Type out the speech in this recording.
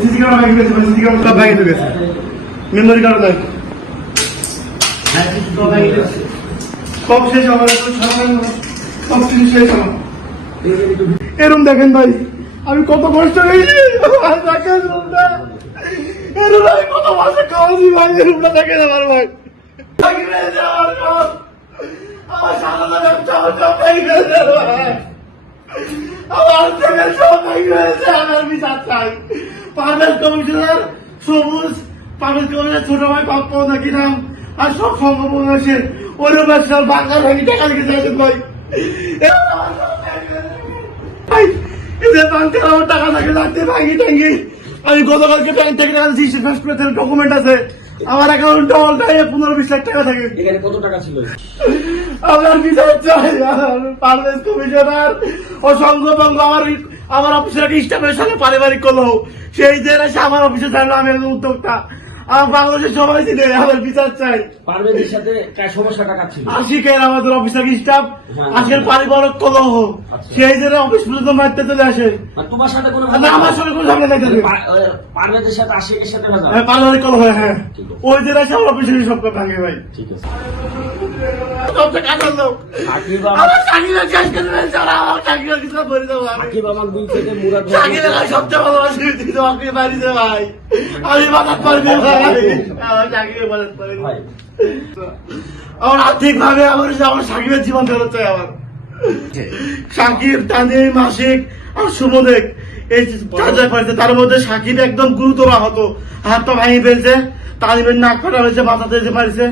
CC camera ভেঙে গেছে, CC camera সব ভেঙে গেছে, মেমোরি কার্ড নাই, সব শেষ আমার, সব কিছু শেষ আমার। এরম দেখেন ভাই আমি কত কষ্ট হয়েছি, এরম আমি কত মাসে খাওয়াছি ভাই, এরমটা দেখেন আমার ভাই, আমার সারা ব্যবসা সব ভেঙে গেছে ভাই, আমার থেকে সব ভেঙে গেছে, আমার বিচার চাই। পারভেজ কমিশনার সবুজ, পারভেজ কমিশনার ছোট ভাই পাপ্পা নাকি নাম, আর সব সম্ভব আছে ওই ব্যবসার বাংলা ভেঙে টাকা লিখে চাইছেন ভাই, এদের ব্যাংকের আমার টাকা থাকে লাগতে ভাঙি টাঙ্গি। আমি গতকালকে ব্যাংক থেকে টাকা দিচ্ছি, ডকুমেন্ট আছে আমার অ্যাকাউন্টে অল টাইম 15-20 লাখ টাকা থাকে। এখানে কত টাকা ছিল? আমার বিচার চাই, পারভেজ কমিশনার অসংখ্য বঙ্গ আমার অফিসের একটা স্টাফের সাথে পারিবারিক কলহ, সেই যে এসে আমার অফিসে জানলো আমি একজন উদ্যোক্তা, আমার বাংলাদেশের সবাই ছিল, আমার বিচার চাই। পারভেজের সাথে সমস্যা টাকা ছিল, আশিকের আমাদের অফিসের স্টাফ, আজকের পারিবারিক কলহ, সেই যে অফিস পর্যন্ত মারতে চলে আসে। তোমার সাথে কোনো না, আমার সঙ্গে কোনো ঝামেলা নাই, পারভেজের সাথে আশিকের সাথে পারিবারিক কলহ হয়। হ্যাঁ, ওই যে এসে আমার অফিসের সব ভাঙে ভাই। ঠিক আছে, আমার আর্থিক ভাবে আমার সাকিবের জীবন ফেরত চাই। আমার সাকিব, তানিম, মাসিক আর সুমদেক এই চার পাইছে, তার মধ্যে সাকিব একদম গুরুতর আহত, হাত পা ভাঙি ফেলছে, তানিমের নাক কাটা হয়েছে, মাথাতে পারিছে।